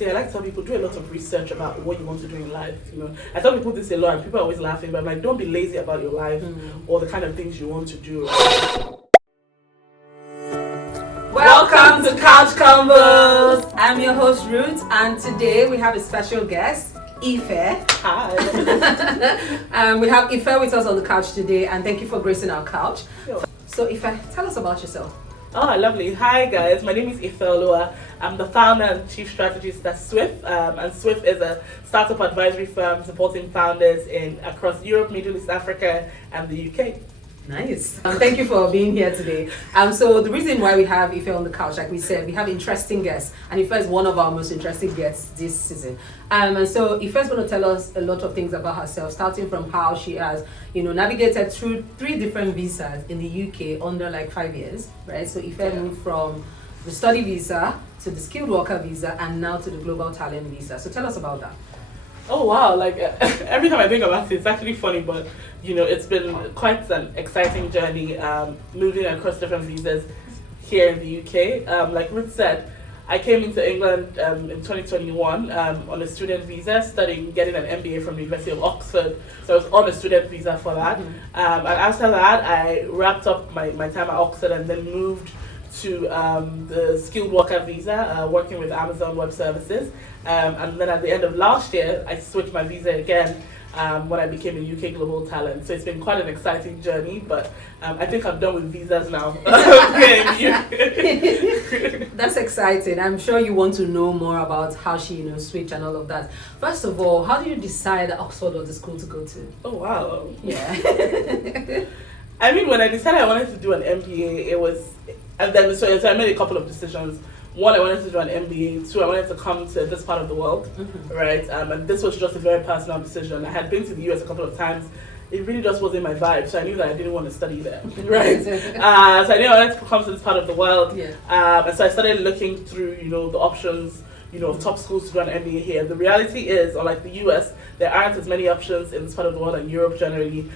say I like to tell people do a lot of research about what you want to do in life. I tell people this a lot, and people are always laughing, but I'm like, don't be lazy about your life or the kind of things you want to do. Welcome to Couch Convos. I'm your host Ruth, and today we have a special guest, Ife. Hi. We have Ife with us on the couch today, and thank you for gracing our couch. Sure. So Ife, tell us about yourself. Oh, lovely. Hi guys, my name is Ifeoluwa. I'm the founder and chief strategist at SWIF, and SWIF is a startup advisory firm supporting founders across Europe, Middle East, Africa, and the UK. Nice. Thank you for being here today. So the reason why we have Ife on the couch, like we said, we have interesting guests, and Ife is one of our most interesting guests this season. And so Ife is going to tell us a lot of things about herself, starting from how she has, navigated through 3 different visas in the UK under like 5 years, right? So Ife moved from the study visa to the skilled worker visa and now to the global talent visa. So tell us about that. Oh wow, every time I think about it, it's actually funny, but it's been quite an exciting journey moving across different visas here in the UK. Like Ruth said, I came into England in 2021 on a student visa, getting an MBA from the University of Oxford. So I was on a student visa for that. And after that, I wrapped up my time at Oxford and then moved to the skilled worker visa, working with Amazon Web Services. And then at the end of last year, I switched my visa again when I became a UK Global Talent. So it's been quite an exciting journey, but I think I'm done with visas now. That's exciting. I'm sure you want to know more about how she, switched and all of that. First of all, how do you decide that Oxford was the school to go to? Oh, wow. Yeah. I mean, when I decided I wanted to do an MBA, it was, and then so I made a couple of decisions. 1, I wanted to do an MBA. 2, I wanted to come to this part of the world, right? And this was just a very personal decision. I had been to the US a couple of times. It really just wasn't my vibe, so I knew that I didn't want to study there, right? So I knew I wanted to come to this part of the world. Yeah. And so I started looking through, the options, top schools to do an MBA here. The reality is, unlike the US, there aren't as many options in this part of the world and Europe generally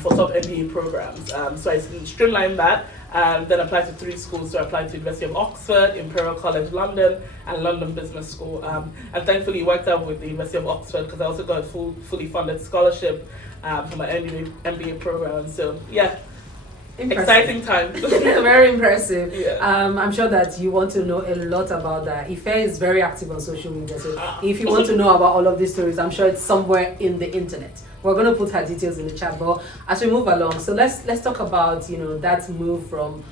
for top MBA programs. So I streamlined that and then applied to 3 schools. So I applied to University of Oxford, Imperial College London, and London Business School. And thankfully it worked out with the University of Oxford because I also got a fully funded scholarship for my MBA program. So yeah. Impressive. Exciting times. Very impressive. Yeah. I'm sure that you want to know a lot about that. Ife is very active on social media, so if you want to know about all of these stories, I'm sure it's somewhere in the internet. We're going to put her details in the chat, but as we move along, so let's talk about that move from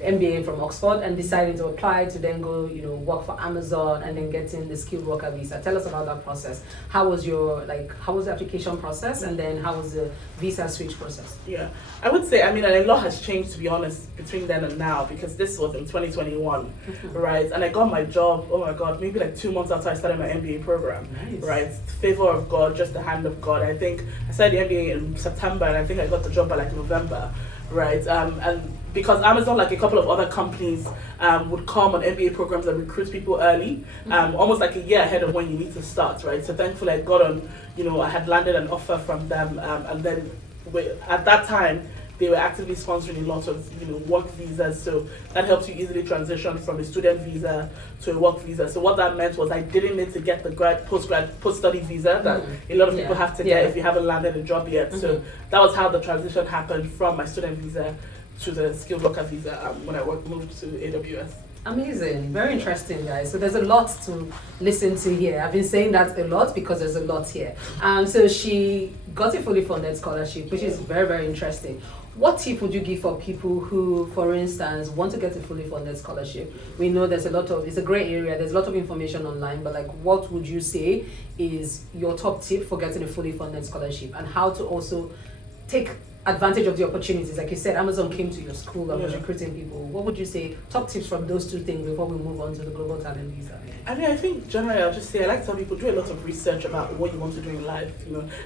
MBA from Oxford and deciding to apply to then go work for Amazon and then getting the skilled worker visa. Tell us about that process. How was the application process, and then how was the visa switch process? Yeah, I would say, a lot has changed, to be honest, between then and now, because this was in 2021, right? And I got my job, oh my God, maybe like 2 months after I started my MBA program, Nice. right? Favor of God, just the hand of God. I think I started the MBA in September, and I think I got the job by like November, right? And because Amazon, like a couple of other companies, would come on MBA programs and recruit people early, almost like a year ahead of when you need to start, right? So thankfully I got on, I had landed an offer from them, and then at that time, they were actively sponsoring a lot of work visas, so that helps you easily transition from a student visa to a work visa. So what that meant was I didn't need to get the post-study visa that a lot of people have to get if you haven't landed a job yet. So that was how the transition happened from my student visa to the skilled worker visa when I moved to AWS. Amazing. Very interesting, guys. So there's a lot to listen to here. I've been saying that a lot because there's a lot here. So she got a fully funded scholarship, which is very, very interesting. What tip would you give for people who, for instance, want to get a fully funded scholarship? We know it's a gray area, there's a lot of information online, but what would you say is your top tip for getting a fully funded scholarship, and how to also take advantage of the opportunities? Like you said, Amazon came to your school and was recruiting people. What would you say, top tips from those 2 things before we move on to the global talent visa? I think generally I'll just say I like to tell people do a lot of research about what you want to do in life.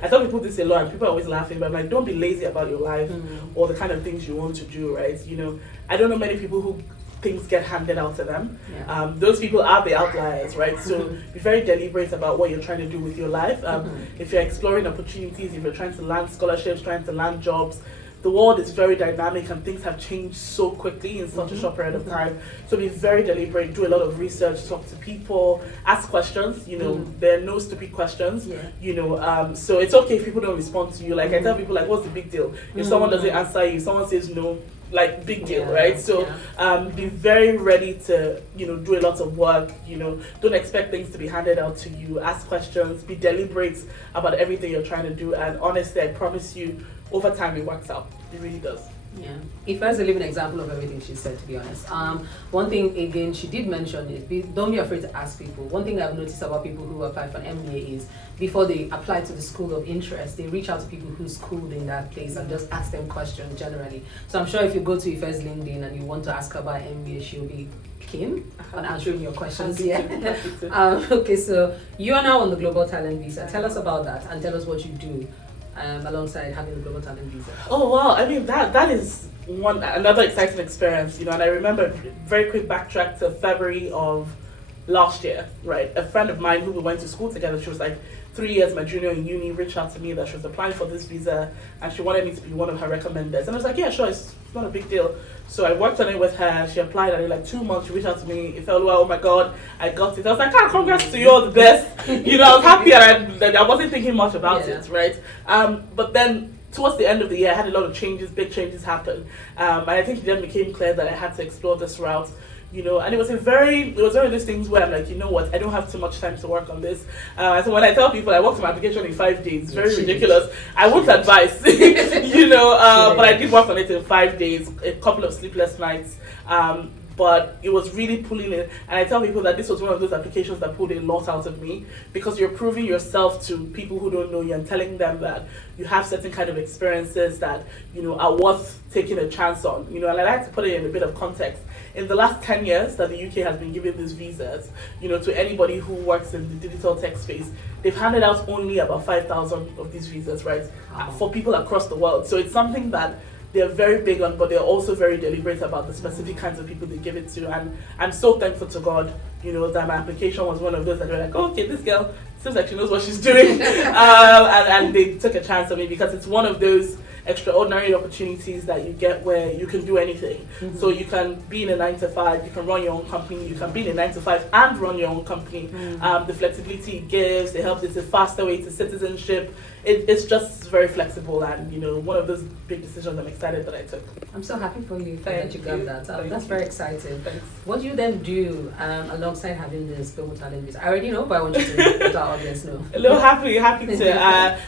I tell people this a lot, and people are always laughing, but I'm like, don't be lazy about your life or the kind of things you want to do, right? I don't know many people who things get handed out to them. Yeah. Those people are the outliers, right? So be very deliberate about what you're trying to do with your life. If you're exploring opportunities, if you're trying to land scholarships, trying to land jobs, the world is very dynamic and things have changed so quickly in such a short period of time. So be very deliberate, do a lot of research, talk to people, ask questions. You know, there are no stupid questions. You know, so it's okay if people don't respond to you. Like I tell people, like, what's the big deal? If someone doesn't answer you, if someone says no, like big deal, right? So be very ready to, you know, do a lot of work. You know, don't expect things to be handed out to you. Ask questions, be deliberate about everything you're trying to do, and honestly, I promise you, over time it works out. It really does. Yeah, Ife's a living example of everything she said, to be honest. One thing again she did mention is don't be afraid to ask people. One thing I've noticed about people who apply for an MBA is before they apply to the school of interest, they reach out to people who schooled in that place and just ask them questions generally. So I'm sure if you go to Ife's LinkedIn and you want to ask her about MBA, she'll be keen on answering your questions. Okay, so you are now on the Global Talent Visa. Tell us about that and tell us what you do. Alongside having the Global Talent Visa. Oh wow! I mean that is another exciting experience, you know. And I remember, very quick backtrack to February of last year, right? A friend of mine who we went to school together, she was like 3 years my junior in uni, reached out to me that she was applying for this visa and she wanted me to be one of her recommenders. And I was like, yeah, sure, it's not a big deal. So I worked on it with her. She applied, and in like 2 months she reached out to me. Ifeoluwa, oh my god, I got it. I was like, congrats to you, all the best. You know, I was happy, and I wasn't thinking much about it, right? But then towards the end of the year, I had a lot of changes, big changes happen. And I think it then became clear that I had to explore this route. You know, and it was one of those things where I'm like, you know what, I don't have too much time to work on this. So when I tell people I worked on my application in 5 days, it's very ridiculous. I wouldn't advise, you know, but I did work on it in 5 days, a couple of sleepless nights. But it was really pulling it. And I tell people that this was one of those applications that pulled a lot out of me, because you're proving yourself to people who don't know you and telling them that you have certain kind of experiences that, you know, are worth taking a chance on. You know, and I like to put it in a bit of context. In the last 10 years that the UK has been giving these visas, you know, to anybody who works in the digital tech space, they've handed out only about 5,000 of these visas, right? For people across the world. So it's something that they're very big on, but they're also very deliberate about the specific kinds of people they give it to. And I'm so thankful to God, you know, that my application was one of those that were like, oh, okay, this girl seems like she knows what she's doing. And they took a chance on me, because it's one of those extraordinary opportunities that you get where you can do anything. So you can be in a 9 to 5, you can run your own company, you can be in a 9 to 5 and run your own company. The flexibility it gives, it helps, it's a faster way to citizenship. It's just very flexible, and, you know, one of those big decisions I'm excited that I took. I'm so happy for you that you got that. That's very exciting. Thanks. What do you then do alongside having this Global Talent Visa? I already know, but I want you to let our audience know. A little happy to.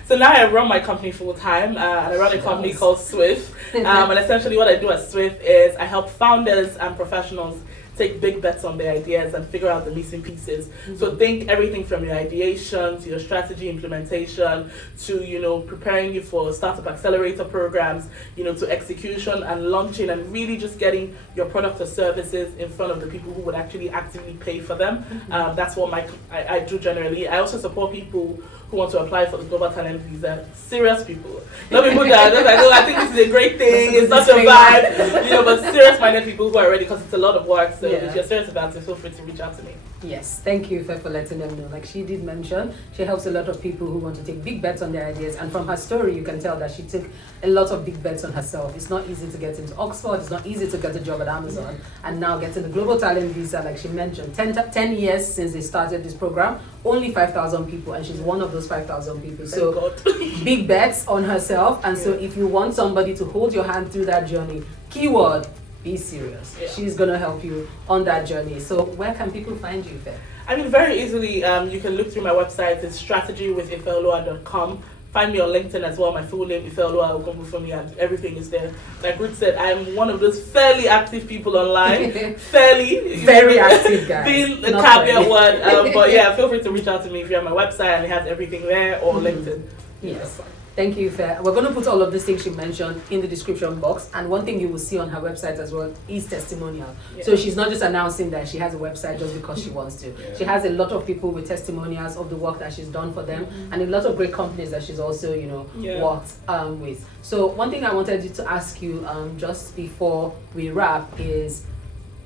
So now I run my company full time, and I run a company called SWIF. And essentially what I do at SWIF is I help founders and professionals take big bets on their ideas and figure out the missing pieces. So think everything from your ideation to your strategy implementation to, you know, preparing you for startup accelerator programs, you know, to execution and launching, and really just getting your product or services in front of the people who would actually actively pay for them. That's what I do generally. I also support people who want to apply for the Global Talent Visa. Serious people. Not people that are just like, oh, I think this is a great thing, it's such a vibe. You know, but serious-minded people who are ready, because it's a lot of work. So if you're serious about it, feel free to reach out to me. Yes, thank you for letting them know. Like she did mention, she helps a lot of people who want to take big bets on their ideas. And from her story, you can tell that she took a lot of big bets on herself. It's not easy to get into Oxford. It's not easy to get a job at Amazon. And now getting the Global Talent Visa, like she mentioned, 10 years since they started this program, only 5,000 people. And she's one of those 5,000 people. So big bets on herself. And so if you want somebody to hold your hand through that journey, keyword, be serious. She's going to help you on that journey. So where can people find you, Fair? I mean, very easily. You can look through my website. It's strategywithifeoluwa.com. Find me on LinkedIn as well. My full name, Ifeoluwa, will for me, and everything is there. Like Ruth said, I'm one of those fairly active people online. Very active, guys. Being a caveat word. But yeah, feel free to reach out to me if you're on my website and it has everything there, or LinkedIn. Yes. Thank you, Fair. We're going to put all of these things she mentioned in the description box. And one thing you will see on her website as well is testimonial. So she's not just announcing that she has a website just because she wants to. She has a lot of people with testimonials of the work that she's done for them, and a lot of great companies that she's also, you know, worked with. So one thing I wanted to ask you just before we wrap is,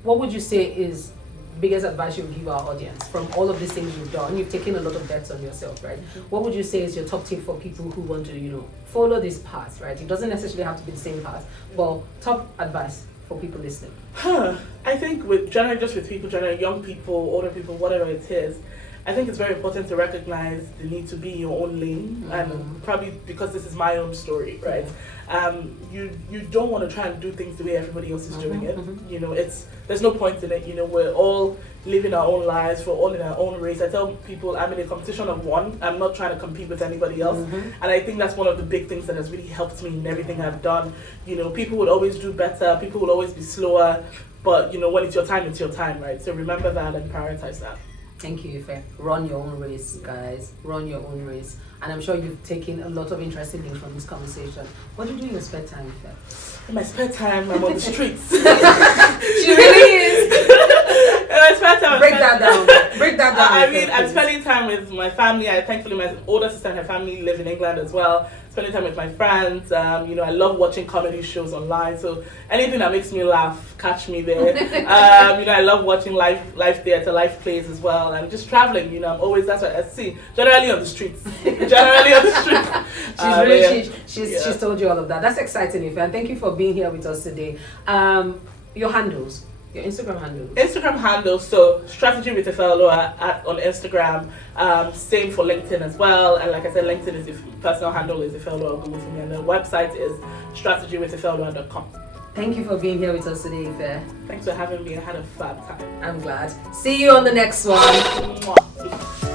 what would you say is biggest advice you would give our audience from all of these things you've done? You've taken a lot of bets on yourself, right? What would you say is your top tip for people who want to, follow this path, right? It doesn't necessarily have to be the same path, but top advice for people listening. I think just with people, generally young people, older people, whatever it is, I think it's very important to recognize the need to be in your own lane, and probably because this is my own story, right? You don't want to try and do things the way everybody else is doing it. There's no point in it. We're all living our own lives, we're all in our own race. I tell people I'm in a competition of one. I'm not trying to compete with anybody else, and I think that's one of the big things that has really helped me in everything I've done. People would always do better. People will always be slower, but when it's your time, right? So remember that and prioritize that. Thank you, Ife. Run your own race, guys. Run your own race. And I'm sure you've taken a lot of interesting things from this conversation. What do you do in your spare time, Ife? In my spare time, I'm on the streets. She really is. In my spare time, Break that down. I'm spending time with my family. Thankfully, my older sister and her family live in England as well. Spending time with my friends. I love watching comedy shows online. So anything that makes me laugh, catch me there. I love watching live theatre, live plays as well, and just traveling. I'm always, that's what I see. Generally on the streets. She's told you all of that. That's exciting, Ife, and thank you for being here with us today. Your handles. Your Instagram handles. So Strategy with Ifeoluwa on Instagram. Same for LinkedIn as well. And like I said, LinkedIn is personal handle is Ifeoluwa Google for me, and the website is strategywithifeoluwa.com. Thank you for being here with us today, Ife. Thanks for having me. I had a fab time. I'm glad. See you on the next one.